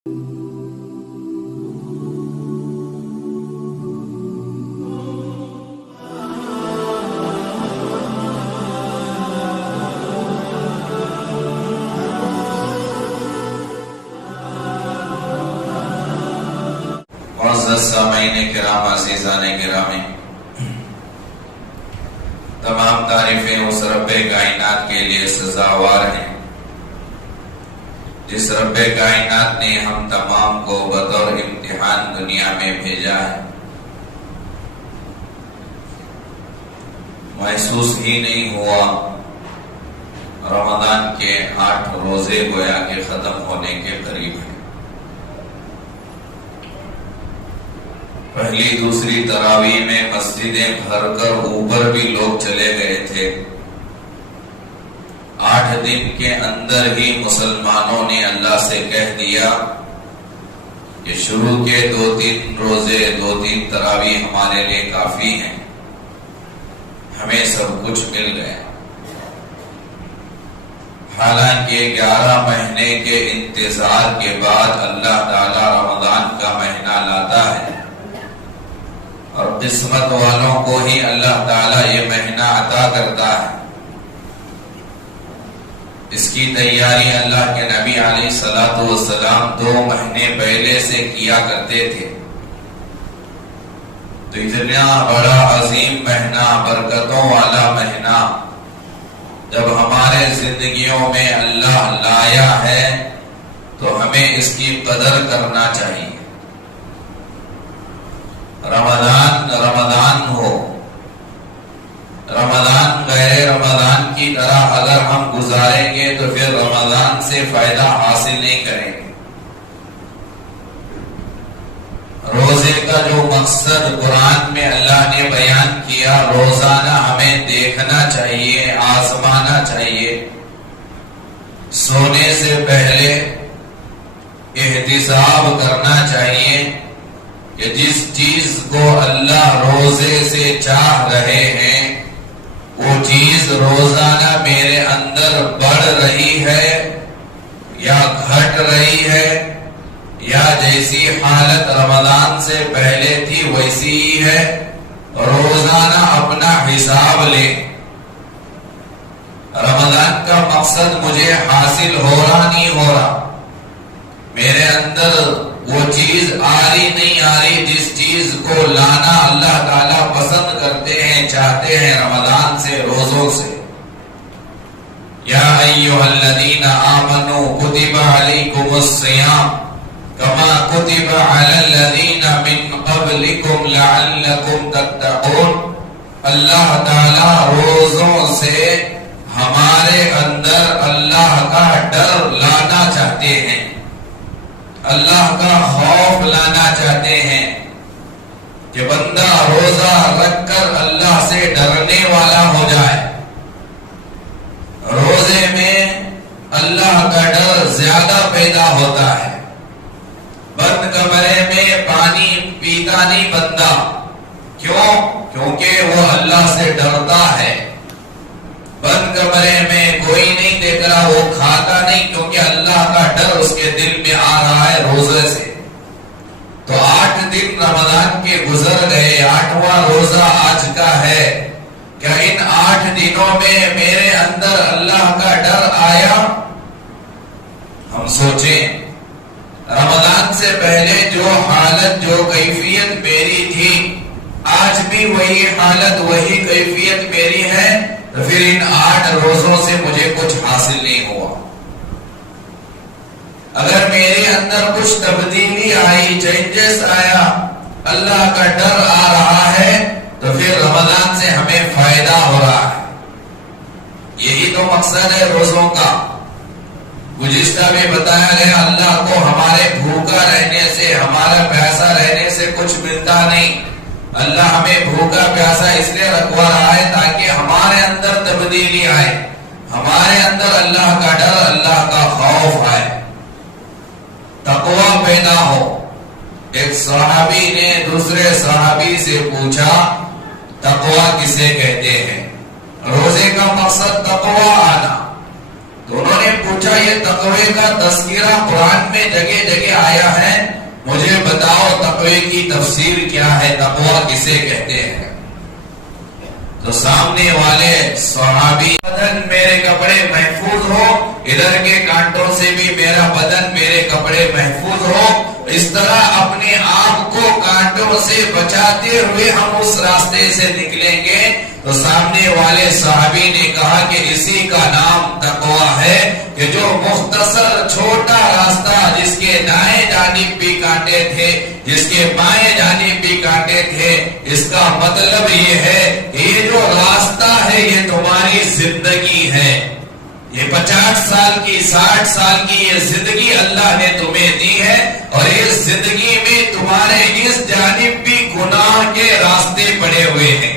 سامعین کرام، عزیزان گرامی، تمام تعریفیں اس رب کائنات کے لیے سزاوار ہیں جس رب کائنات نے ہم تمام کو بطور امتحان دنیا میں بھیجا ہے۔ محسوس ہی نہیں ہوا رمضان کے 8 روزے گویا کہ ختم ہونے کے قریب ہیں۔ پہلی دوسری تراویح میں مسجدیں بھر کر اوپر بھی لوگ چلے گئے تھے۔ 8 دن کے اندر ہی مسلمانوں نے اللہ سے کہہ دیا کہ شروع کے 2-3 روزے 2-3 تراویح ہمارے لیے کافی ہیں، ہمیں سب کچھ مل گیا۔ حالانکہ 11 مہینے کے انتظار کے بعد اللہ تعالی رمضان کا مہینہ لاتا ہے، اور قسمت والوں کو ہی اللہ تعالیٰ یہ مہینہ عطا کرتا ہے۔ اس کی تیاری اللہ کے نبی علیہ السلام 2 مہینے پہلے سے کیا کرتے تھے۔ تو اتنا بڑا عظیم مہینہ، برکتوں والا مہینہ جب ہمارے زندگیوں میں اللہ لایا ہے تو ہمیں اس کی قدر کرنا چاہیے۔ رمضان ہو، رمضان غیر رمضان کی طرح اگر ہم گزاریں گے تو پھر رمضان سے فائدہ حاصل نہیں کریں گے۔ روزے کا جو مقصد قرآن میں اللہ نے بیان کیا، روزانہ ہمیں دیکھنا چاہیے، آزمانا چاہیے۔ سونے سے پہلے احتساب کرنا چاہیے کہ جس چیز کو اللہ روزے سے چاہ رہے ہیں وہ چیز روزانہ میرے اندر بڑھ رہی ہے یا گھٹ رہی ہے، یا جیسی حالت رمضان سے پہلے تھی ویسی ہی ہے۔ روزانہ اپنا حساب لیں، رمضان کا مقصد مجھے حاصل ہو رہا نہیں ہو رہا، میرے اندر وہ چیز آ رہی نہیں آ رہی جس چیز کو لانا اللہ تعالیٰ پسند کرتے ہیں، چاہتے ہیں رمضان سے، روزوں سے۔ یا ایھا الذین آمنوا کتب علیکم الصیام کما کتب علی الذین من قبلکم لعلکم تتقون۔ اللہ تعالیٰ روزوں سے ہمارے اندر اللہ کا ڈر لانا چاہتے ہیں، اللہ کا خوف لانا چاہتے ہیں کہ بندہ روزہ رکھ کر اللہ سے ڈرنے والا ہو جائے۔ روزے میں اللہ کا ڈر زیادہ پیدا ہوتا ہے۔ بند کمرے میں پانی پیتا نہیں بندہ، کیوں؟ کیونکہ وہ اللہ سے ڈرتا ہے۔ بند کمرے میں کوئی نہیں دیکھ رہا، وہ کھاتا نہیں کیونکہ اللہ کا ڈر اس کے دل میں آ رہا ہے روزے سے۔ تو 8 دن رمضان کے گزر گئے، 8واں روزہ آج کا ہے۔ کیا ان 8 دنوں میں میرے اندر اللہ کا ڈر آیا؟ ہم سوچیں، رمضان سے پہلے جو حالت، جو کیفیت میری تھی، آج بھی وہی حالت، وہی کیفیت میری ہے، تو پھر ان 8 روزوں سے مجھے کچھ حاصل نہیں ہوا۔ اگر میرے اندر کچھ تبدیلی آئی، چینجز آیا، اللہ کا ڈر آ رہا ہے، تو پھر رمضان سے ہمیں فائدہ ہو رہا ہے۔ یہی تو مقصد ہے روزوں کا۔ گزشتہ میں بتایا گیا اللہ کو ہمارے بھوکا رہنے سے، ہمارا پیاسا رہنے سے کچھ ملتا نہیں۔ اللہ ہمیں بھوکا پیاسا اس لیے رکھوا رہا ہے تاکہ ہمارے اندر تبدیلی آئے، ہمارے اندر اللہ کا ڈر، اللہ کا خوف آئے، تقوی پیدا ہو۔ ایک صحابی نے دوسرے صحابی سے پوچھا تقوی کسے کہتے ہیں؟ روزے کا مقصد تقوی آنا۔ تو انہوں نے پوچھا یہ تقوی کا تذکرہ قرآن میں جگہ جگہ آیا ہے، مجھے بتاؤ تقوی کی تفسیر کیا ہے، تقوی کسے کہتے ہیں؟ تو سامنے والے صحابی بدن میرے کپڑے محفوظ ہو، ادھر کے کانٹوں سے بھی میرا بدن میرے کپڑے محفوظ ہو، اس طرح اپنے آپ کو کانٹوں سے بچاتے ہوئے ہم اس راستے سے نکلیں گے۔ تو سامنے والے صحابی نے کہا کہ اسی کا نام تقوی ہے کہ جو مختصر چھوٹا راستہ جس کے دائیں جانب بھی کانٹے تھے، جس کے بائیں جانب بھی کانٹے تھے، اس کا مطلب یہ ہے کہ یہ جو راستہ ہے یہ تمہاری زندگی ہے، یہ 50 سال کی 60 سال کی یہ زندگی اللہ نے تمہیں دی ہے، اور اس زندگی میں تمہارے اس جانب بھی گناہ کے راستے پڑے ہوئے ہیں،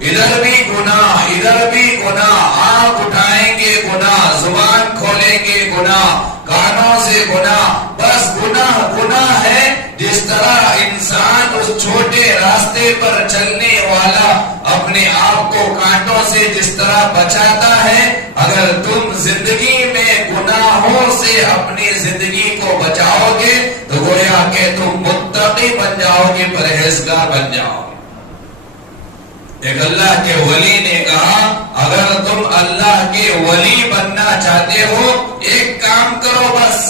ادھر بھی گناہ ادھر بھی گناہ، آنکھ اٹھائیں گے گناہ، زبان کھولیں گے گناہ، کانوں سے گناہ، بس گناہ گناہ ہے۔ جس طرح انسان اس چھوٹے راستے پر چلنے والا اپنے آپ کو کانٹوں سے جس طرح بچاتا ہے، اگر تم زندگی میں گناہوں سے اپنی زندگی کو بچاؤ گے تو گویا کہ تم متقی بن جاؤ گے، پرہیزگار بن جاؤ گے۔ ایک اللہ کے ولی نے کہا اگر تم اللہ کے ولی بننا چاہتے ہو ایک کام کرو بس،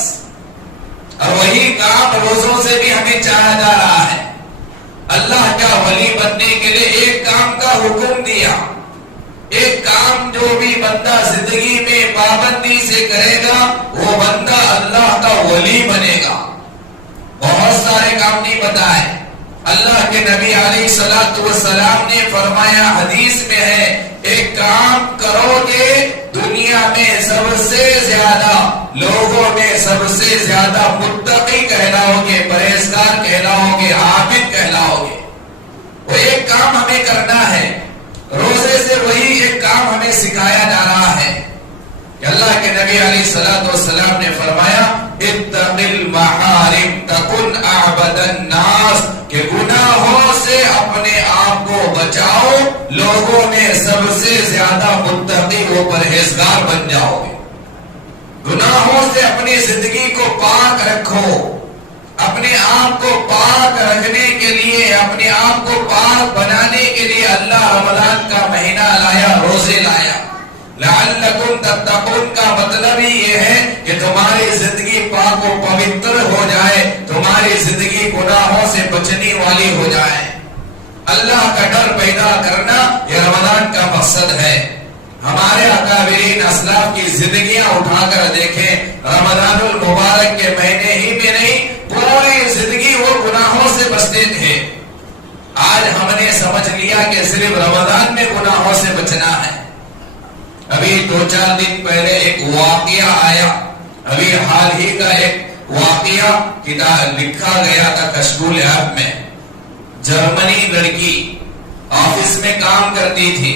اور وہی کام روزوں سے بھی ہمیں چاہا جا رہا ہے۔ اللہ کا ولی بننے کے لیے ایک کام کا حکم دیا، ایک کام جو بھی بندہ زندگی میں پابندی سے کرے گا وہ بندہ اللہ کا ولی بنے گا۔ بہت سارے کام نہیں بتائے، اللہ کے نبی علیہ السلام نے فرمایا، حدیث میں ہے، ایک کام کرو گے دنیا میں سب سے زیادہ، لوگوں میں سب سے زیادہ متقی کہلاؤ گے، پرہیزگار کہلاؤ گے، عابد کہلاؤ گے۔ وہ ایک کام ہمیں کرنا ہے، روزے سے وہی ایک کام ہمیں سکھایا جا رہا ہے کہ اللہ کے نبی علیہ السلام نے فرمایا، اتق المحارم تکن اعبد الناس، کہ گناہوں سے اپنے آپ کو بچاؤ، لوگوں میں سب سے زیادہ متقی و پرہیزگار بن جاؤ گے۔ گناہوں سے اپنی زندگی کو پاک رکھو، اپنے آپ کو پاک رکھنے کے لیے، اپنے آپ کو پاک بنانے کے لیے اللہ رمضان کا مہینہ لایا، روزے لایا۔ لعلکم تتقون کا مطلب ہی یہ ہے کہ تمہاری زندگی پاک و پوتر ہو جائے، تمہاری زندگی گناہوں سے بچنے والی ہو جائے۔ اللہ کا ڈر پیدا کرنا یہ رمضان کا مقصد ہے۔ ہمارے اکابرین اسلاف کی زندگیاں اٹھا کر دیکھیں، رمضان المبارک کے مہینے ہی میں نہیں، پوری زندگی وہ گناہوں سے بچتے تھے۔ آج ہم نے سمجھ لیا کہ صرف رمضان میں گناہوں سے بچنا ہے۔ ابھی 2-4 دن پہلے ایک واقعہ آیا، ابھی حال ہی کا ایک واقعہ کتاب لکھا گیا تھا کشکول ایپ میں۔ جرمنی لڑکی آفس میں کام کرتی تھی،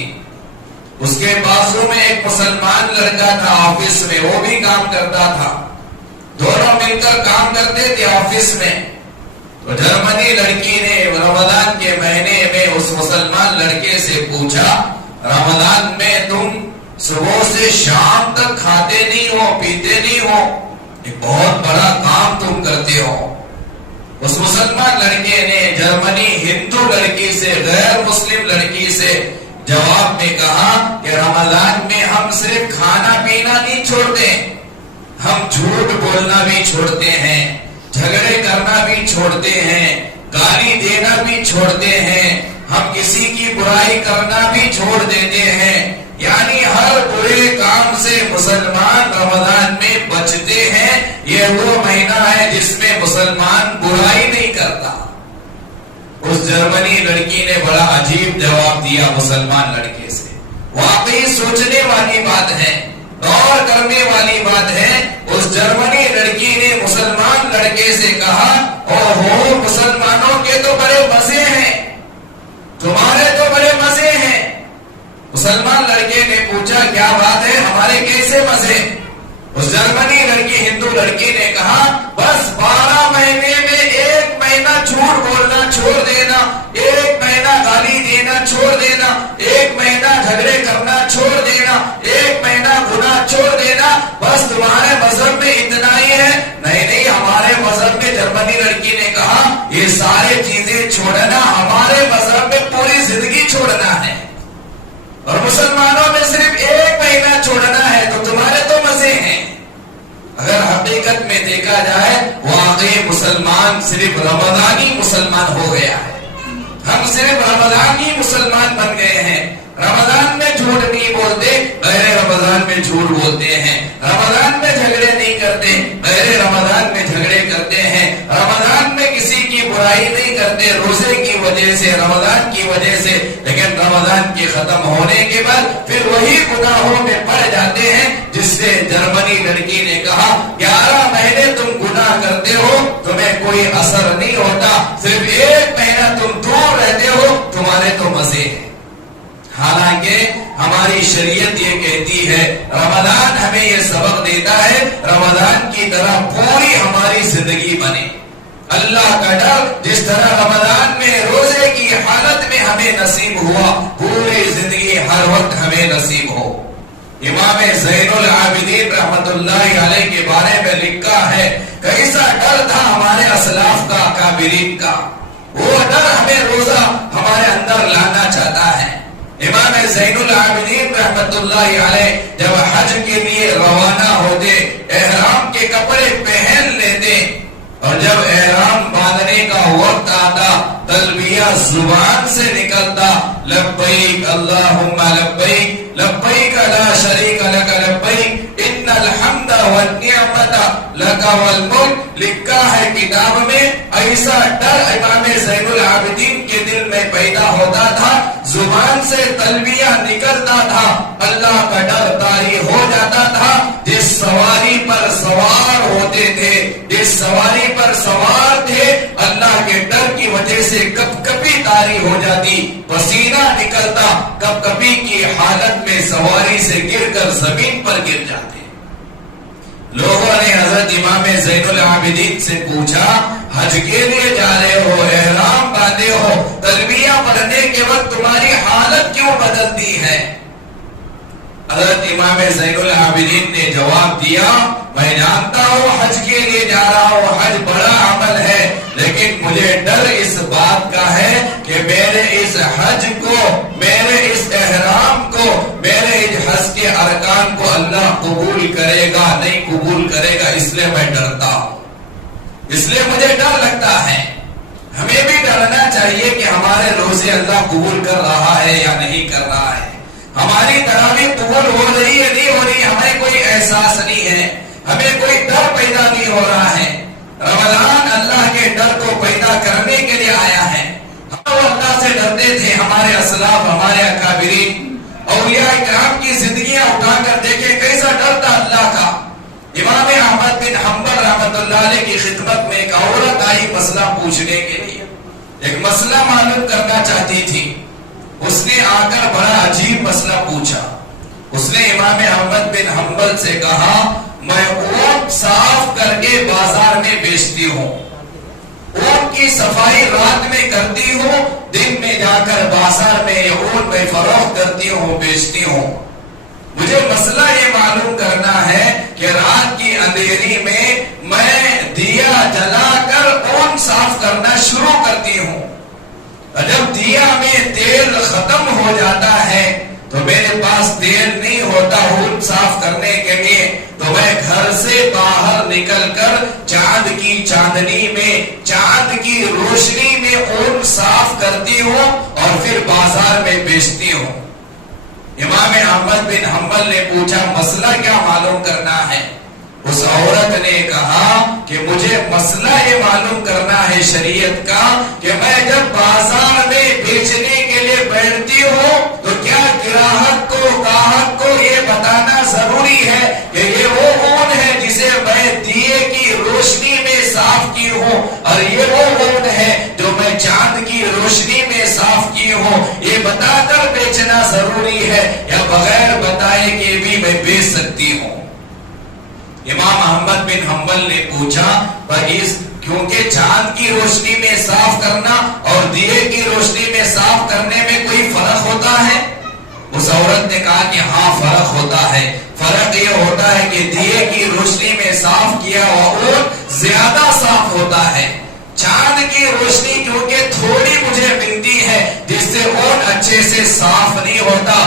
اس کے بازو میں ایک مسلمان لڑکا تھا آفس میں، وہ بھی کام کرتا تھا، دونوں مل کر کام کرتے تھے آفس میں۔ تو جرمنی لڑکی نے رمضان کے مہینے میں اس مسلمان لڑکے سے پوچھا، رمضان میں تم صبح سے شام تک کھاتے نہیں ہو، پیتے نہیں ہو، ایک بہت بڑا کام تم کرتے ہو۔ اس مسلمان لڑکے نے جرمنی ہندو لڑکی سے، غیر مسلم لڑکی سے جواب میں کہا کہ رمضان میں ہم صرف کھانا پینا نہیں چھوڑتے، ہم جھوٹ بولنا بھی چھوڑتے ہیں، جھگڑے کرنا بھی چھوڑتے ہیں، گالی دینا بھی چھوڑتے ہیں، ہم کسی کی برائی کرنا بھی چھوڑ دیتے ہیں۔ یعنی ہر برے کام سے مسلمان رمضان میں بچتے ہیں۔ یہ وہ مہینہ ہے جس میں مسلمان برائی نہیں کرتا۔ اس جرمنی لڑکی نے بڑا عجیب جواب دیا مسلمان لڑکے سے، واقعی سوچنے والی بات ہے، غور کرنے والی بات ہے۔ اس جرمنی لڑکی نے مسلمان لڑکے سے کہا، اوہو مسلمانوں کے تو بڑے مزے ہیں، تمہارے تو بڑے مزے ہیں۔ مسلمان لڑکے نے پوچھا کیا بات ہے، ہمارے کیسے مزے؟ اس جرمنی لڑکی ہندو لڑکی نے کہا، بس 12 مہینے میں ایک مہینہ جھوٹ بولنا چھوڑ دینا، ایک مہینہ گالی دینا چھوڑ دینا، ایک مہینہ جھگڑے کرنا چھوڑ دینا، ایک مہینہ گناہ چھوڑ دینا، یہ ساری چیزیں چھوڑنا ہمارے مذہب میں پوری زندگی چھوڑنا ہے، اور مسلمانوں میں صرف ایک مہینہ چھوڑنا ہے، تو تمہارے تو مزے ہیں۔ اگر حقیقت میں دیکھا جائے واقعی مسلمان صرف رمضانی مسلمان ہو گیا ہے، ہم صرف رمضانی مسلمان بن گئے ہیں۔ رمضان میں جھوٹ نہیں بولتے، غیر رمضان میں جھوٹ بولتے ہیں، رمضان میں جھگڑے نہیں کرتے، غیر رمضان میں جھگڑے کرتے ہیں، رمضان میں کسی کی برائی نہیں کرتے روزے کی وجہ سے، رمضان کی وجہ سے، لیکن رمضان کے ختم ہونے کے بعد پھر وہی گناہوں میں پڑ جاتے ہیں، جس سے جرمنی لڑکی نے کہا 11 مہینے تم گناہ کرتے ہو، تمہیں کوئی اثر نہیں ہوتا، صرف ایک مہینہ تم دور رہتے ہو، تمہارے تو مزے ہیں۔ حالانکہ ہماری شریعت یہ کہتی ہے، رمضان ہمیں یہ سبق دیتا ہے، رمضان کی طرح پوری ہماری زندگی بنے۔ اللہ کا ڈر جس طرح رمضان میں روزے کی حالت میں ہمیں نصیب ہوا، پوری زندگی ہر وقت ہمیں نصیب ہو۔ امام زین العابدین رحمت اللہ علیہ کے بارے میں لکھا ہے، کیسا ڈر تھا ہمارے اسلاف کا، اکابرین کا، وہ ڈر ہمیں روزہ ہمارے اندر لانا چاہتا ہے۔ امام زین العابدین رحمت اللہ علیہ جب حج کے لیے روانہ ہوتے، احرام کے کپڑے پہن لیتے، اور جب احرام باندھنے کا وقت آتا، تلبیہ زبان سے نکلتا، لبیک اللہم لبیک لبیک لا شریک لک لبیک ان الحمد والنعمت لک والملک، لکھا ہے کتاب میں، ایسا ڈر امام زین العابدین کے دل میں پیدا ہوتا تھا، زبان سے تلبیہ نکلتا تھا، اللہ کا ڈر طاری ہو جاتا تھا۔ جس سواری پر سوار ہوتے تھے، جس سواری پر سوار تھے، اللہ کے ڈر کی وجہ سے کپ کپی طاری ہو جاتی، پسینہ نکلتا، کپ کپی کی حالت میں سواری سے گر کر زمین پر گر جاتے۔ لوگوں نے حضرت امام زین العابدین سے پوچھا، حج کے لیے جا رہے ہو، احرام باندھے ہو، تلبیہ پڑھنے کے وقت تمہاری حالت کیوں بدلتی ہے؟ حضرت امام زین العابدین نے جواب دیا، میں جانتا ہوں حج کے لیے جا رہا ہوں، حج بڑا عمل ہے، لیکن مجھے ڈر اس بات کا ہے کہ میرے اس حج کو، میرے اس احرام کو، میرے اس حج کے ارکان کو اللہ قبول کرے گا نہیں قبول کرے گا، اس لیے میں ڈرتا ہوں، اس لیے مجھے ڈر لگتا ہے۔ ہمیں بھی ڈرنا چاہیے کہ ہمارے روزے اللہ قبول کر رہا ہے یا نہیں کر رہا ہے، ہماری تراویح قبول ہو رہی ہے نہیں ہو رہی، ہمیں کوئی احساس نہیں ہے، ہمیں کوئی ڈر پیدا نہیں ہو رہا ہے۔ رمضان اللہ کے ڈر کو پیدا کرنے کے لیے آیا ہے۔ ہم اللہ سے ڈرتے تھے، ہمارے اسلاف، ہمارے اکابرین، اولیاء کرام کی زندگیاں اٹھا کر دیکھیں کیسا ڈر تھا اللہ کا۔ امام احمد بن حنبل رحمت اللہ علیہ کی خدمت میں ایک عورت آئی مسئلہ پوچھنے کے لیے، ایک مسئلہ معلوم کرنا چاہتی تھی۔ اس نے آ کر بڑا عجیب مسئلہ پوچھا۔ اس نے امام احمد بن حنبل سے کہا، میں اونٹ صاف کر کے بازار میں بیچتی ہوں، اونٹ کی صفائی رات میں کرتی ہوں، دن میں جا کر بازار میں یہ اونٹ میں فروخت کرتی ہوں، بیچتی ہوں۔ مجھے مسئلہ یہ معلوم کرنا ہے کہ رات کی اندھیری میں دیا جلا کر اونٹ صاف کرنا شروع کرتی ہوں، جب دیا میں تیل ختم ہو جاتا ہے تو میرے پاس تیل نہیں ہوتا اونٹ صاف کرنے کے لیے، تو میں گھر سے باہر نکل کر چاند کی چاندنی میں، چاند کی روشنی میں اونٹ صاف کرتی ہوں اور پھر بازار میں بیچتی ہوں۔ امام احمد بن حنبل نے پوچھا، مسئلہ کیا معلوم کرنا ہے؟ اس عورت نے کہا کہ مجھے مسئلہ یہ معلوم کرنا ہے شریعت کا کہ میں جب بازار میں بیچنے کے لیے بیٹھتی ہوں تو کیا گراہک کو یہ بتانا ضروری ہے کہ یہ وہ اون ہے جسے میں دیے کی روشنی میں صاف کی ہوں، اور یہ وہ اون ہے جو میں چاند کی روشنی میں صاف کی ہوں، یہ بتا کر بیچنا ضروری ہے یا بغیر بتائے کہ بھی میں بیچ سکتی ہوں؟ امام احمد بن حنبل نے پوچھا، کیونکہ چاند کی روشنی میں صاف کرنا اور دیے کی روشنی میں صاف کرنے میں کوئی فرق ہوتا ہے؟ اس عورت نے کہا کہ ہاں فرق ہوتا ہے۔ فرق یہ ہوتا ہے کہ دیے کی روشنی میں صاف کیا ہوا اونٹ زیادہ صاف ہوتا ہے، چاند کی روشنی کیونکہ تھوڑی مجھے ملتی ہے جس سے اون اچھے سے صاف نہیں ہوتا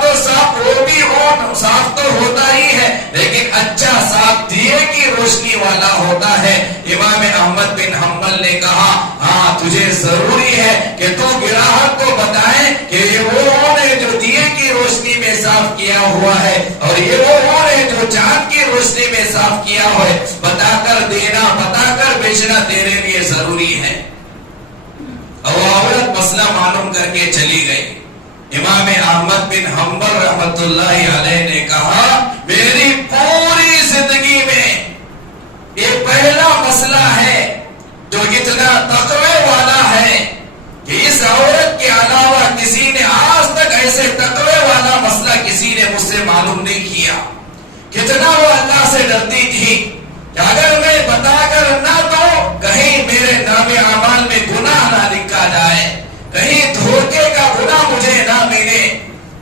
تو صاف، وہ بھی اون صاف تو ہوتا ہی ہے لیکن اچھا صاف دیے کی روشنی والا ہوتا ہے۔ امام احمد بن حنبل نے کہا ہاں تجھے ضروری ہے کہ تو گراہک کو بتائیں کہ یہ وہ اون ہے جو دیے کی روشنی میں صاف کیا ہوا ہے اور یہ وہ اون ہے جو چاند کی روشنی میں صاف کیا ہوا ہے، بتا کر دینا، بتا کر بیچنا تیرے لیے ضروری ہے۔ اور عورت مسئلہ معلوم کر کے چلی گئی۔ امام احمد بن حنبل رحمت اللہ علیہ نے کہا میری پوری زندگی میں یہ پہلا مسئلہ ہے جو اتنا تقوی والا ہے کہ اس عورت کے علاوہ کسی نے آج تک ایسے تقوی والا مسئلہ کسی نے مجھ سے معلوم نہیں کیا۔ کتنا وہ اللہ سے ڈرتی تھی کہ اگر میں بتا کر نہ دوں کہیں میرے نام اعمال میں گناہ نہ لکھا جائے، کہیں دھوکے کا گناہ مجھے نہ ملے،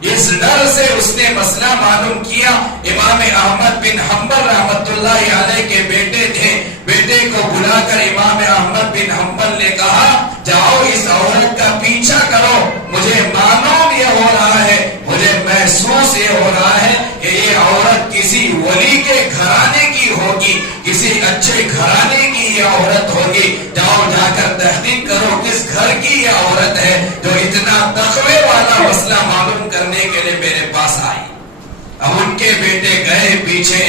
اس ڈر سے اس نے مسئلہ معلوم کیا۔ امام احمد بن حنبل رحمت اللہ علیہ کے بیٹے تھے، بیٹے کو بلا کر امام احمد بن حنبل نے کہا جاؤ اس عورت کا پیچھا کرو، مجھے معلوم یہ ہو رہا ہے، مجھے محسوس یہ ہو رہا ہے کہ یہ عورت کسی ولی کے گھرانے کی ہوگی، کسی اچھے گھرانے کی یہ عورت ہوگی، جاؤ جا کر تحقیق کرو کس گھر کی یہ عورت ہے جو اتنا تقوی والا مسئلہ معلوم کرنے کے لیے میرے پاس آئی۔ اب ان کے بیٹے گئے پیچھے،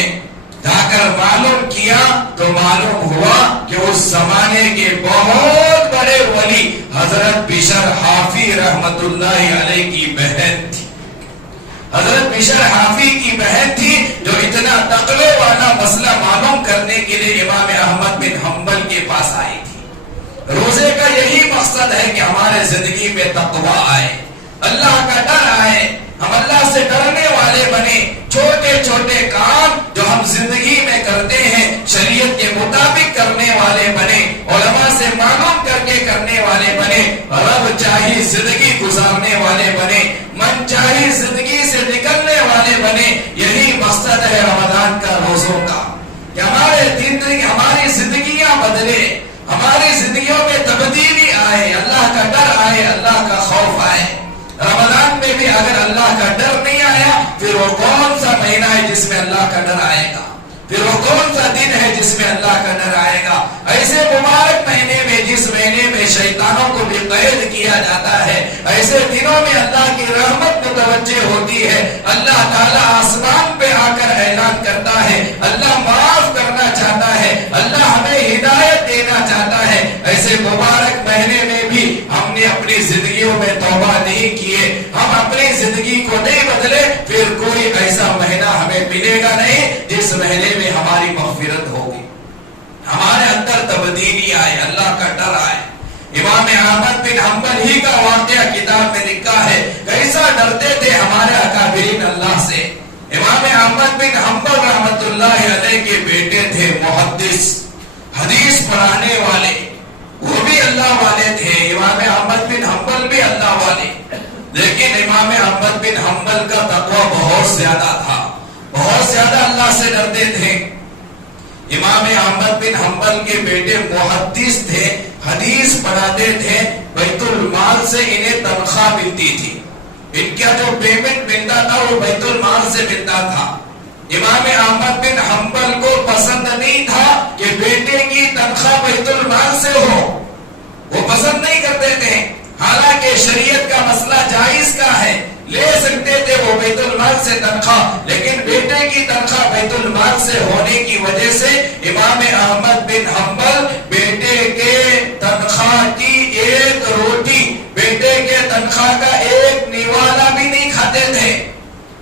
جا کر معلوم کیا تو معلوم ہوا کہ اس زمانے کے بہت بڑے ولی حضرت بشر حافی رحمت اللہ علیہ کی بہن تھی۔ حضرت بشر حافی کی بہن تھی جو اتنا تقوی والا مسئلہ معلوم کرنے کے لیے امام احمد بن حنبل کے پاس آئی تھی۔ روزے کا یہی مقصد ہے کہ ہمارے زندگی میں تقوی آئے، اللہ کا ڈر آئے، ہم اللہ سے ڈرنے والے بنے، چھوٹے چھوٹے کام جو ہم زندگی میں کرتے ہیں شریعت کے مطابق کرنے والے بنے، علماء سے معلوم کر کے کرنے والے بنے، رب چاہی زندگی گزارنے والے بنے، من چاہی زندگی سے نکلنے والے بنے۔ یہی مقصد ہے رمضان کا روزوں کا کہ ہماری زندگیاں بدلے، ہماری زندگیوں میں تبدیلی آئے، اللہ کا ڈر آئے، اللہ کا خوف آئے۔ رمضان میں بھی اگر اللہ کا ڈر نہیں آیا پھر وہ کون سا مہینہ ہے جس میں اللہ کا ڈر آئے گا، پھر وہ کون سا دن ہے جس میں اللہ کا ڈر آئے گا؟ ایسے مبارک مہینے میں جس مہینے میں شیطانوں کو بھی قید کیا جاتا ہے، ایسے دنوں میں اللہ کی رحمت متوجہ ہوتی ہے، اللہ تعالیٰ آسمان پہ آ کر اعلان کرتا ہے، اللہ معاف کرنا چاہتا ہے، اللہ ہمیں ہدایت دینا چاہتا ہے۔ ایسے مبارک مہینے میں بھی ہم نے اپنی زندگیوں میں توبہ نہیں کیے، ہم اپنی زندگی کو نہیں بدلے، پھر کوئی ایسا مہینہ ہمیں ملے گا نہیں جس مہینے میں ہماری مغفرت ہوگی، ہمارے اندر تبدیلی آئے، اللہ کا ڈر آئے۔ امام احمد بن حنبل ہی کا واقعہ کتاب میں لکھا ہے، کیسا ڈرتے تھے ہمارے اکابرین اللہ سے۔ امام احمد بن حنبل رحمت اللہ علیہ کے بیٹے تھے محدث، حدیث پڑھانے والے، وہ بھی اللہ والے تھے۔ امام احمد بن حنبل بھی اللہ والے، لیکن امام احمد بن حنبل کا تقوی بہت زیادہ تھا، بہت زیادہ اللہ سے ڈرتے تھے۔ امام احمد بن حنبل کے بیٹے محدث تھے، حدیث پڑھاتے تھے، بیت المال سے انہیں تنخواہ ملتی تھی، ان کا جو پیمنٹ ملتا تھا وہ بیت المال سے ملتا تھا۔ امام احمد بن حنبل کو پسند نہیں تھا کہ بیٹے کی تنخواہ بیت المال سے ہو، وہ پسند نہیں کرتے تھے، حالانکہ شریعت کا مسئلہ جائز کا ہے، لے سکتے تھے وہ بیت المال سے تنخواہ، لیکن بیٹے کی تنخواہ بیت المال سے ہونے کی وجہ سے امام احمد بن حنبل بیٹے کے تنخواہ کی ایک روٹی، بیٹے کے تنخواہ کا ایک نوالا بھی نہیں کھاتے تھے۔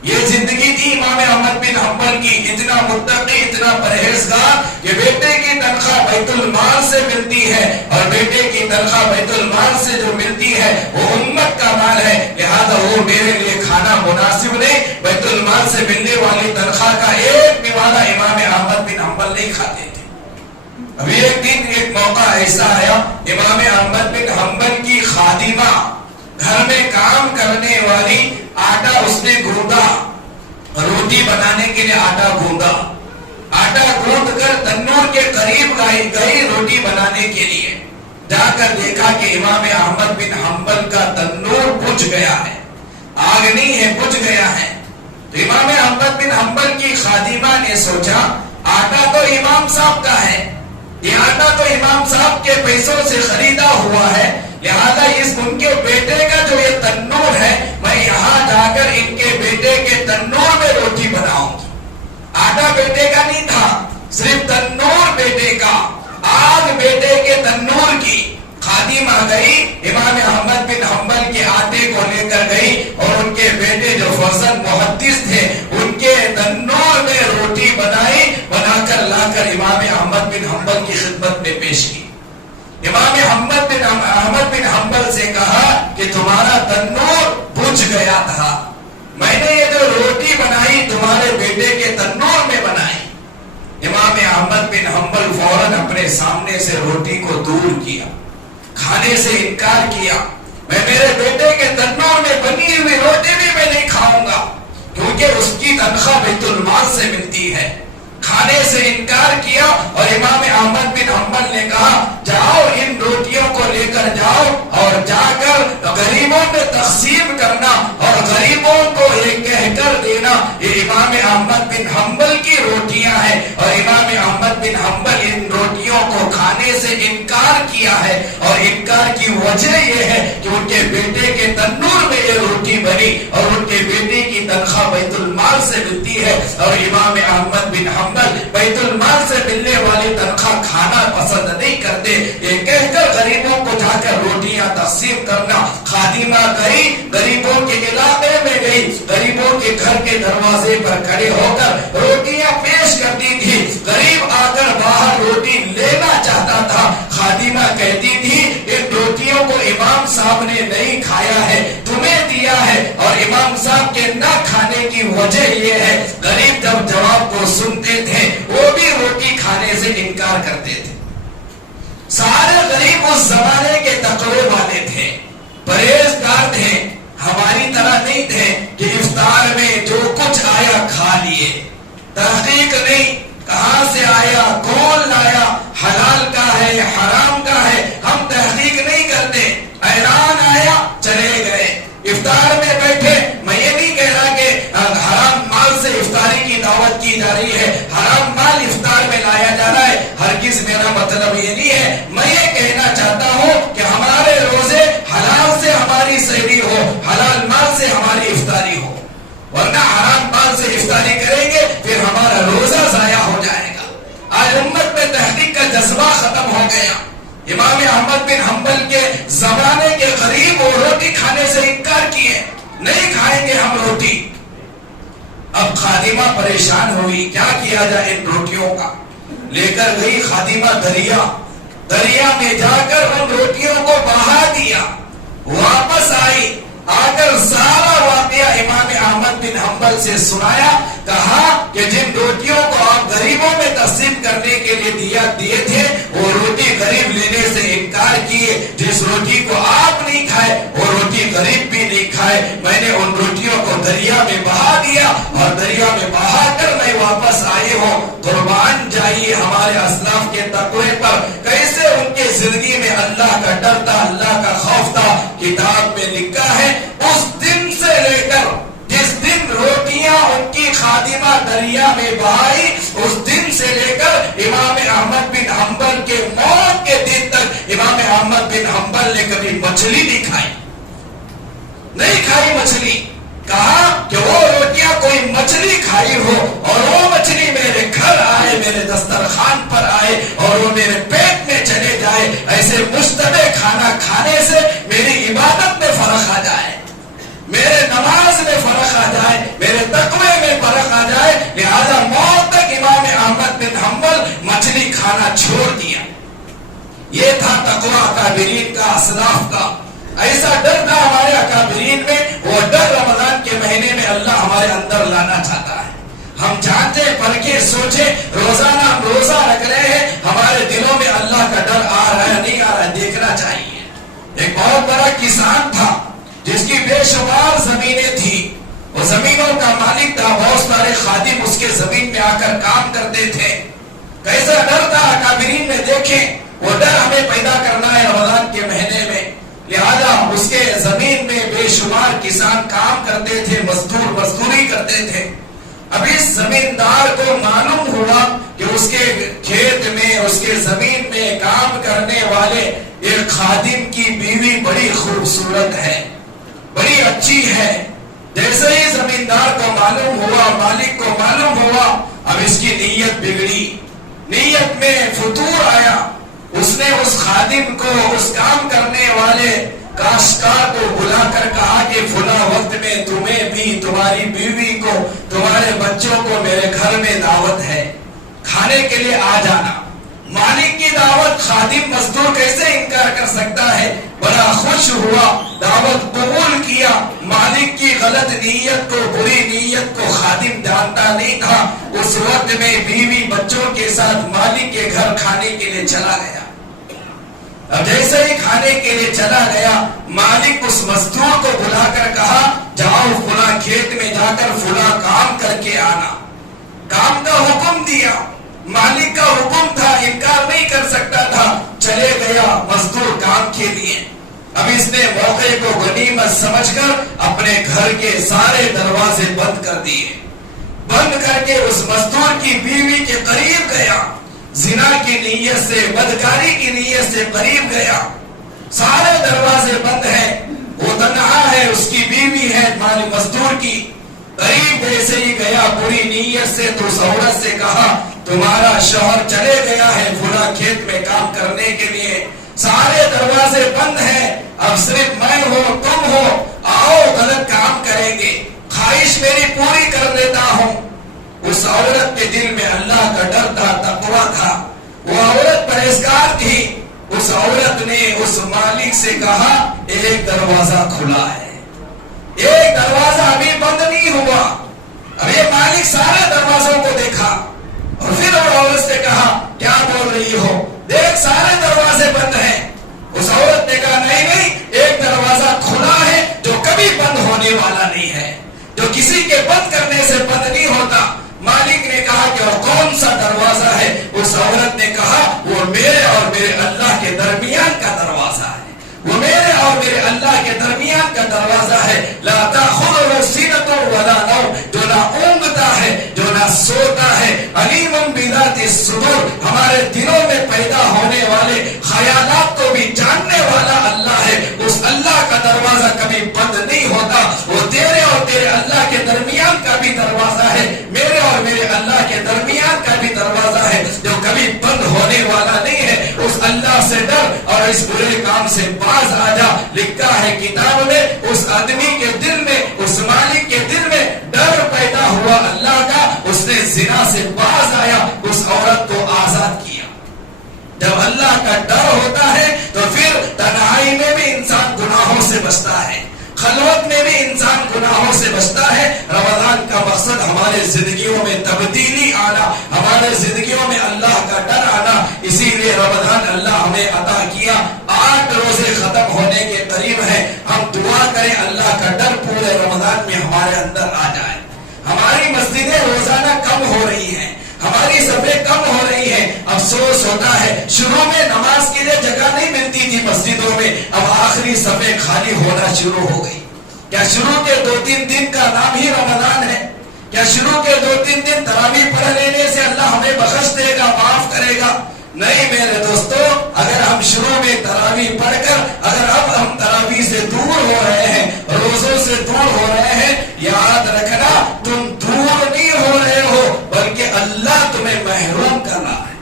یہ زندگی تھی امام احمد بن حنبل کی، اتنا متقی، اتنا پرہیزگار کہ بیٹے کی تنخواہ بیت المال سے ملتی ہے، اور بیٹے کی تنخواہ بیت المال سے جو ملتی ہے وہ امت کا مال ہے، لہذا وہ میرے لیے کھانا مناسب نہیں، بیت المال سے ملنے والی تنخواہ کا ایک نوالا امام احمد بن حنبل نہیں کھاتے تھے۔ ابھی ایک دن ایک موقع ایسا آیا، امام احمد بن حنبل کی خادمہ، گھر میں کام کرنے والی، آٹا اس نے گوندا، روٹی بنانے کے لیے آٹا گوندا، آٹا گوندھ کر تنور کے قریب گئی روٹی بنانے کے لیے، جا کر دیکھا کہ امام احمد بن حنبل کا تنور بجھ گیا ہے، آگ نہیں ہے، بجھ گیا ہے۔ تو امام احمد بن حنبل کی خادمہ نے سوچا آٹا تو امام صاحب کا ہے، یہ آٹا تو امام صاحب کے پیسوں سے خریدا ہوا ہے، لہذا ان کے بیٹے کا جو یہ تنور ہے میں یہاں جا کر ان کے بیٹے کے تنور میں روٹی بناؤں گی۔ آٹا بیٹے کا نہیں تھا، صرف تنور بیٹے کا، آگ بیٹے کے تنور کی۔ خادم آ گئی، امام احمد بن حنبل کے آٹے کو لے کر گئی اور ان کے بیٹے جو فرزند محدث تھے ان کے تنور میں روٹی بنائی، بنا کر لا کر امام احمد بن حنبل کی خدمت میں پیش کی۔ امام احمد بن حنبل سے کہا کہ تمہارا تنور بجھ گیا تھا، میں نے یہ جو روٹی بنائی تمہارے بیٹے کے تنور میں بنائی۔ امام احمد بن حنبل فوراً اپنے سامنے سے روٹی کو دور کیا، کھانے سے انکار کیا۔ میں میرے بیٹے کے تنور میں بنی ہوئی روٹی بھی میں نہیں کھاؤں گا، کیونکہ اس کی تنخواہ بیت المال سے ملتی ہے۔ کھانے سے انکار کیا اور امام احمد بن حنبل نے کہا جاؤ ان روٹیوں کو لے کر جاؤ اور جا کر غریبوں میں تقسیم کرنا اور غریبوں کو یہ کہہ کر دینا یہ امام احمد بن حنبل کی روٹیاں ہیں، اور امام احمد بن حنبل ان روٹیوں کو کھانے سے انکار کیا ہے، اور انکار کی وجہ یہ ہے کہ ان کے بیٹے کے تنور میں یہ روٹی بنی اور ان کے بیٹے کی تنخواہ بیت المال سے ملتی ہے، اور امام احمد بن حنبل بیت المال سے ملنے والی تنخواہ کھانا پسند نہیں کرتے۔ یہ کہہ کر غریبوں کو جا کر روٹیاں تقسیم کرنا۔ خادمہ گئی، غریبوں کے علاقے میں گئی، غریبوں کے گھر کے دروازے پر کھڑے ہو کر روٹیاں پیش کرتی تھی۔ غریب آ کر باہر روٹی لینا چاہتا تھا، خادمہ کہتی تھی ان روٹیوں کو امام صاحب نے نہیں کھایا ہے، تمہیں دیا ہے، اور امام صاحب کے نہ کھانے کی وجہ یہ ہے۔ غریب جب جواب کو سنتے تھے وہ بھی روٹی کھانے سے انکار کرتے تھے۔ سارے غریب اس زمانے کے تقوی والے تھے، پرہیزگار تھے، ہماری طرح نہیں تھے کہ افطار میں جو کچھ آیا کھا لیے، تحقیق نہیں کہاں سے آیا، کون لایا، حلال کا ہے حرام کا ہے، ہم تحقیق نہیں کرتے، ایران آیا چلے گئے۔ افطار میں بیٹھے، میں یہ نہیں کہہ رہا کہ حرام مال سے افطاری کی دعوت کی جا رہی ہے، حرام مال افطار میں لایا جا رہا ہے، ہرگز میرا مطلب یہ نہیں ہے۔ میں یہ کہنا چاہتا ہوں کہ ہمارے روزے حلال سے ہماری سحری ہو، حلال مال سے ہماری افطاری ہو، ورنہ حرام مال سے افطاری کریں گے پھر ہمارا روزہ ضائع ہو جائے گا۔ آج امت میں تحقیق کا جذبہ ختم ہو گیا۔ امام احمد بن حنبل کے زمانے کے غریب وہ روٹی کھانے سے انکار کیے، نہیں کھائیں گے ہم روٹی۔ اب خادمہ پریشان ہوئی، کیا کیا جائے ان روٹیوں کا؟ لے کر گئی خادمہ دریا میں جا کر ان روٹیوں کو بہا دیا، واپس آئی، آ کر سارا واقعہ امام احمد بن حنبل سے سنایا، کہا کہ جن روٹیوں کو آپ غریبوں میں تقسیم کرنے کے لیے دیے تھے وہ روٹی غریب لینے سے انکار کیے، جس روٹی کو آپ نہیں کھائے وہ روٹی غریب بھی نہیں کھائے، میں نے ان روٹیوں کو دریا میں بہا دیا اور دریا میں بہا کر میں واپس آئے ہوں۔ قربان جائیے ہمارے اسلاف کے تقوی پر، کیسے ان کے زندگی میں اللہ کا ڈر تھا، اللہ کا خوف تھا۔ کتاب میں لکھا ہے اس دن سے لے کر جس دن روٹیاں ان کی خادمہ دریا میں بہائی، اس دن سے لے کر امام احمد بن حنبل کے موت کے دن تک امام احمد بن حنبل نے کبھی مچھلی نہیں کھائی مچھلی۔ کہا کہ وہ روٹیاں کوئی مچھلی کھائی ہو اور وہ مچھلی میرے گھر آئے، میرے دسترخوان پر آئے اور وہ میرے پیٹ میں چلے جائے، ایسے مشتبہ کھانا کھانے سے میری عبادت میں فرق آ جائے، میرے نماز میں فرق آ جائے، میرے تقوی میں فرق آ جائے۔ لہذا موت تک امام احمد بن حنبل مچھلی کھانا چھوڑ دیا۔ یہ تھا تقوی اکابرین کا، اسلاف کا۔ ایسا ڈر تھا ہمارے اکابرین میں، وہ ڈر رمضان کے مہینے میں اللہ ہمارے اندر لانا چاہتا ہے۔ ہم جانتے پرکھے سوچے روزانہ ہم روزہ رکھ رہے ہیں، ہمارے دلوں میں اللہ کا ڈر آ رہا ہے نہیں آ رہا ہے، دیکھنا چاہیے۔ ایک بہت بڑا کسان تھا جس کی بے شمار زمینیں تھی، وہ زمینوں کا مالک تھا، بہت سارے خادم اس کے زمین میں آ کر کام کرتے تھے۔ اکابرین میں دیکھیں، وہ ڈر ہمیں پیدا کرنا ہے رمضان کے مہینے میں، لہذا اس کے زمین میں بے شمار کسان کام کرتے تھے، مزدوری کرتے تھے۔ اب اس زمیندار کو معلوم ہوا کہ اس کے کھیت میں، اس کے زمین میں کام کرنے والے ایک خادم کی بیوی بڑی خوبصورت ہے، بڑی اچھی ہے۔ جیسے ہی زمیندار کو معلوم ہوا، مالک کو معلوم ہوا، اب اس کی نیت بگڑی، نیت میں فتور آیا۔ اس نے اس خادم کو، اس کام کرنے والے کاشتکار کو بلا کر کہا کہ فلاں وقت میں تمہیں بھی، تمہاری بیوی کو، تمہارے بچوں کو میرے گھر میں دعوت ہے، کھانے کے لیے آ جانا۔ مالک کی دعوت خادم مزدور کیسے انکار کر سکتا ہے؟ بڑا خوش ہوا، دعوت قبول کیا۔ مالک کی غلط نیت کو، بری نیت کو خادم جانتا نہیں تھا۔ اس وقت میں بیوی بچوں کے ساتھ مالک کے گھر کھانے کے لیے چلا گیا۔ اب جیسے ہی کھانے کے لیے چلا گیا، مالک اس مزدور کو بلا کر کہا جاؤ فلاں کھیت میں جا کر فلاں کام کر کے آنا۔ کام کا حکم دیا، مالک کا حکم تھا، انکار نہیں کر سکتا تھا۔ چلے گیا مزدور کام کے لیے۔ اب اس نے موقع کو غنیمت سمجھ کر اپنے گھر کے سارے دروازے بند کر دیے، بند کر کے اس مزدور کی بیوی کے قریب گیا، زنا کی نیت سے، بدکاری کی نیت سے قریب گیا۔ سارے دروازے بند ہیں، وہ تنہا ہے، اس کی بیوی ہے مالی مزدور کی۔ قریب جیسے ہی گیا، بری نیت سے تو اس عورت سے کہا تمہارا شوہر چلے گیا ہے فلاں کھیت میں کام کرنے کے لیے، سارے دروازے بند ہیں، اب صرف میں ہوں، تم ہو، آؤ غلط کام کریں گے، خواہش میری پوری کر دیتا ہوں۔ اس عورت کے دل میں اللہ کا ڈر تھا، تقویٰ تھا، وہ عورت پرہیزگار تھی۔ اس عورت نے اس مالک سے کہا ایک دروازہ کھلا ہے، ایک دروازہ ابھی بند نہیں ہوا۔ اب یہ مالک سارے دروازوں کو دیکھا اور پھر وہ عورت سے کہا کیا بول رہی ہو، دیکھ سارے دروازے بند ہیں۔ اس عورت نے کہا نہیں نہیں، ایک دروازہ کھلا ہے جو کبھی بند ہونے والا نہیں ہے، جو کسی کے بند کرنے سے بند نہیں ہوتا۔ مالک نے کہا کہ وہ کون سا دروازہ ہے؟ اس عورت نے کہا وہ میرے اور میرے اللہ کے درمیان کا دروازہ ہے، وہ میرے اور میرے اللہ کے درمیان کا دروازہ ہے۔ لا تأخذہ سنۃ ولا نوم، جو نہ اونگتا ہے، جو نہ سوتا ہے، علیم بذات الصدور، ہمارے دلوں میں پیدا ہونے والے خیالات کو بھی جاننے والا اللہ ہے۔ اس اللہ کا دروازہ کبھی بند نہیں ہوتا، وہ تیرے اور تیرے اللہ کے درمیان کا بھی دروازہ ہے، میرے اور میرے اللہ کے درمیان کا بھی دروازہ ہے جو کبھی بند ہونے والا نہیں ہے۔ اس اللہ سے ڈر اور اس برے کام سے باز آ جا۔ لکھا ہے کتاب میں، اس آدمی کے دل میں، اس مالک کے دل میں ڈر پیدا ہوا اللہ کا، اس نے زنا سے باز آیا، اس عورت کو آزاد کیا۔ جب اللہ کا ڈر ہوتا ہے تو پھر تنہائی میں بھی انسان گناہوں سے بچتا ہے، خلوت میں بھی انسان گناہوں سے بچتا ہے۔ رمضان کا مقصد ہمارے زندگیوں میں تبدیلی آنا، ہمارے زندگیوں میں اللہ کا ڈر آنا، اسی لیے رمضان اللہ ہمیں عطا کیا۔ 8 روزے ختم ہونے کے قریب ہیں، ہم دعا کریں اللہ کا ڈر پورے رمضان میں ہمارے اندر آ جائے۔ ہماری مسجدیں روزانہ کم ہو رہی ہیں، ہماری صفیں کم ہو رہی ہیں۔ افسوس ہوتا ہے شروع میں نماز کے لیے جگہ نہیں ملتی تھی مسجدوں میں، اب آخری صفیں خالی ہونا شروع ہو گئی۔ کیا شروع کے 2-3 دن کا نام ہی رمضان ہے؟ کیا شروع کے 2-3 دن تراویح پڑھ لینے سے اللہ ہمیں بخش دے گا، معاف کرے گا؟ نہیں میرے دوستو، اگر ہم شروع میں تراویح پڑھ کر اگر اب ہم تراویح سے دور ہو رہے ہیں، روزوں سے دور ہو رہے ہیں، یاد رکھنا تم دور نہیں ہو رہے ہو بلکہ اللہ تمہیں محروم کر رہا ہے۔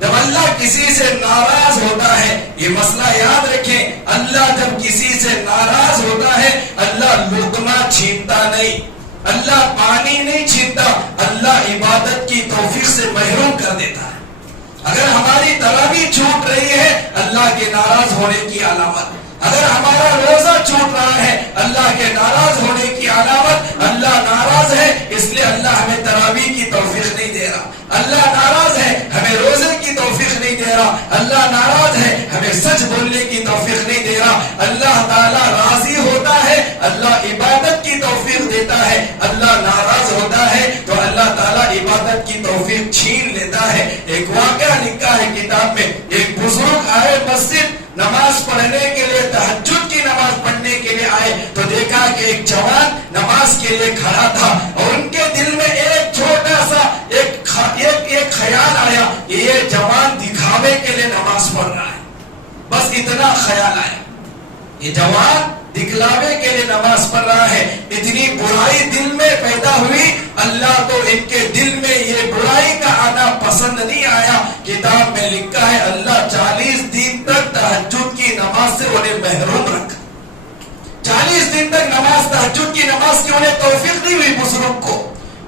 جب اللہ کسی سے ناراض ہوتا ہے، یہ مسئلہ یاد رکھیں، اللہ جب کسی سے ناراض ہوتا ہے اللہ لقمہ چھینتا نہیں، اللہ پانی نہیں چھینتا، اللہ عبادت کی توفیق سے محروم کر دیتا ہے۔ اگر ہماری تراویح چھوٹ رہی ہے اللہ کے ناراض ہونے کی علامت، اگر ہمارا روزہ چھوٹ رہا ہے اللہ کے ناراض ہونے کی علامت۔ اللہ ناراض ہے اس لیے اللہ ہمیں تراویح کی توفیق نہیں دے رہا، اللہ ناراض ہے ہمیں روزے کی توفیق نہیں دے رہا، اللہ ناراض ہے ہمیں سچ بولنے کی توفیق نہیں دے رہا۔ اللہ تعالیٰ راضی ہوتا ہے، اللہ عبادت کی توفیق دیتا ہے، اللہ ناراض ہوتا ہے تو اللہ تعالیٰ عبادت کی توفیق چھین لیتا ہے۔ ایک واقعہ لکھا ہے کہ نماز پڑھنے کے لیے تہجد کی نماز پڑھنے کے لیے آئے تو دیکھا کہ ایک جوان نماز کے لیے کھڑا تھا اور ان کے دل میں ایک چھوٹا سا ایک خیال آیا کہ یہ جوان دکھاوے کے لیے نماز پڑھ رہا ہے. بس اتنا خیال آیا, یہ جوان دکھلاوے کے لیے نماز پڑھ رہا ہے. اتنی برائی دل میں پیدا ہوئی, اللہ تو ان کے دل میں یہ برائی کا آنا پسند نہیں آیا. کتاب میں لکھا ہے اللہ 40 دن تک تہجد کی نماز سے انہیں محروم رکھا. 40 دن تک نماز, تہجد کی نماز کی انہیں توفیق نہیں ہوئی بزرگ کو.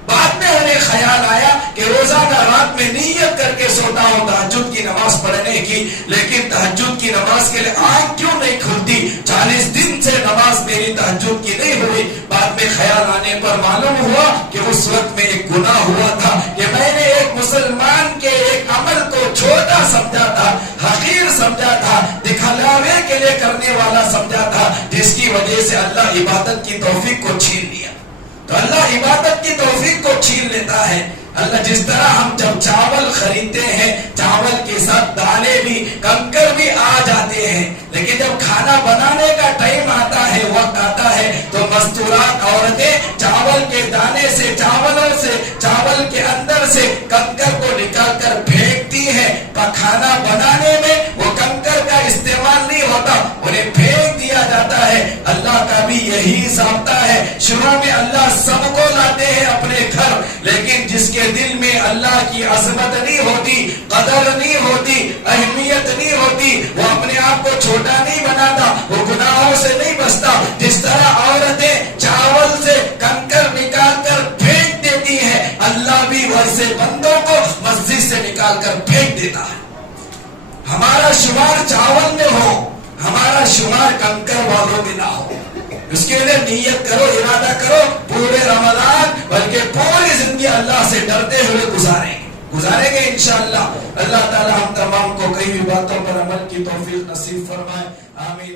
بعد میں انہیں خیال آیا کہ روزانہ رات میں نیت کر کے سوتا ہوں تہجد کی نماز پڑھنے کی, لیکن تہجد کی نماز کے لیے آنکھ کیوں نہیں کھلتی؟ 40 دن سے نماز میری تہجد کی نہیں ہوئی. بعد میں خیال آنے پر معلوم ہوا کہ اس وقت میں ایک گناہ ہوا تھا کہ میں نے ایک مسلمان کے ایک عمل کو چھوٹا سمجھا تھا, حقیر سمجھا تھا, دکھلاوے کے لیے کرنے والا سمجھا تھا, جس کی وجہ سے اللہ عبادت کی توفیق کو چھین لیا. تو اللہ عبادت کی توفیق کو چھین لیتا ہے. اللہ جس طرح ہم جب چاول خریدتے ہیں, چاول کے ساتھ دانے بھی, کنکر بھی آ جاتے ہیں, لیکن جب کھانا بنانے کا ٹائم آتا ہے, وقت آتا ہے, تو مستورات عورتیں چاول کے دانے سے, چاول کے اندر سے کنکر کو نکال کر پھینکتی ہیں. کھانا بنانے میں وہ کنکر کا استعمال نہیں ہوتا, انہیں پھینک دیا جاتا ہے. اللہ کا بھی یہی ضابطہ ہے. شروع میں اللہ سب کو لاتے ہیں اپنے گھر, لیکن جس کے دل میں اللہ کی عظمت نہیں ہوتی, قدر نہیں ہوتی, اہمیت نہیں ہوتی, وہ اپنے آپ کو چھوٹا نہیں بناتا, وہ گناہوں سے نہیں بچتا. جس طرح عورتیں چاول سے کنکر نکال کر پھینک دیتی ہیں, اللہ بھی ویسے بندوں کو مسجد سے نکال کر پھینک دیتا ہے. ہمارا شمار چاول میں ہو, ہمارا شمار کنکر والوں میں نہ ہو. اس کے لیے نیت کرو, ارادہ کرو, پورے رمضان بلکہ پوری زندگی اللہ سے ڈرتے ہوئے گزاریں گے انشاءاللہ. اللہ تعالی ہم تمام کو کئی باتوں پر عمل کی توفیق نصیب فرمائے. آمین.